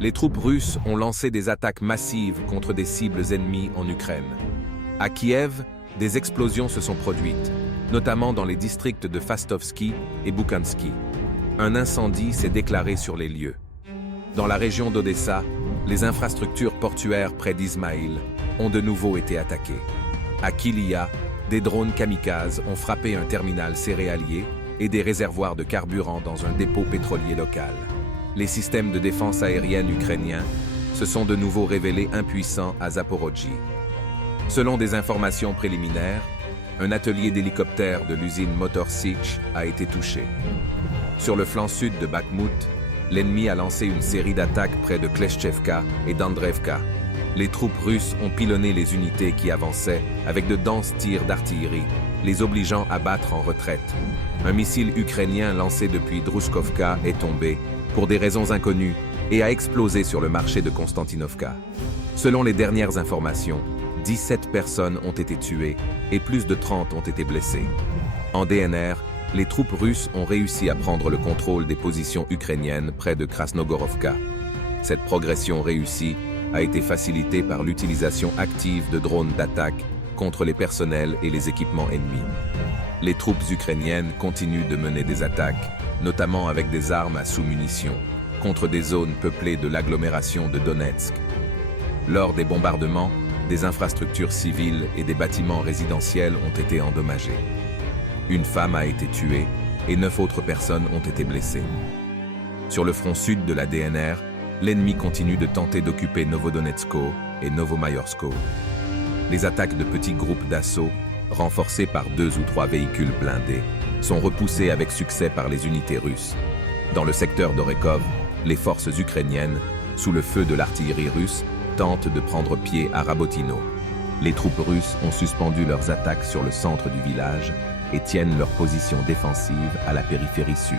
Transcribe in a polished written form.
Les troupes russes ont lancé des attaques massives contre des cibles ennemies en Ukraine. À Kiev, des explosions se sont produites, notamment dans les districts de Fastovski et Boukansky. Un incendie s'est déclaré sur les lieux. Dans la région d'Odessa, les infrastructures portuaires près d'Izmaïl ont de nouveau été attaquées. À Kilia, des drones kamikazes ont frappé un terminal céréalier et des réservoirs de carburant dans un dépôt pétrolier local. Les systèmes de défense aérienne ukrainiens se sont de nouveau révélés impuissants à Zaporozhye. Selon des informations préliminaires, un atelier d'hélicoptères de l'usine Motor Sich a été touché. Sur le flanc sud de Bakhmut, l'ennemi a lancé une série d'attaques près de Kleshchevka et d'Andreevka. Les troupes russes ont pilonné les unités qui avançaient avec de denses tirs d'artillerie, les obligeant à battre en retraite. Un missile ukrainien lancé depuis Druzhkovka est tombé, pour des raisons inconnues, et a explosé sur le marché de Konstantinovka. Selon les dernières informations, 17 personnes ont été tuées et plus de 30 ont été blessées. En DNR, les troupes russes ont réussi à prendre le contrôle des positions ukrainiennes près de Krasnogorovka. Cette progression réussie a été facilitée par l'utilisation active de drones d'attaque contre les personnels et les équipements ennemis. Les troupes ukrainiennes continuent de mener des attaques, notamment avec des armes à sous-munitions, contre des zones peuplées de l'agglomération de Donetsk. Lors des bombardements, des infrastructures civiles et des bâtiments résidentiels ont été endommagés. Une femme a été tuée et 9 autres personnes ont été blessées. Sur le front sud de la DNR, l'ennemi continue de tenter d'occuper Novodonetsko et Novomayorsko. Les attaques de petits groupes d'assaut, renforcés par 2 ou 3 véhicules blindés, sont repoussées avec succès par les unités russes. Dans le secteur d'Orekov, les forces ukrainiennes, sous le feu de l'artillerie russe, tentent de prendre pied à Rabotino. Les troupes russes ont suspendu leurs attaques sur le centre du village et tiennent leur position défensive à la périphérie sud.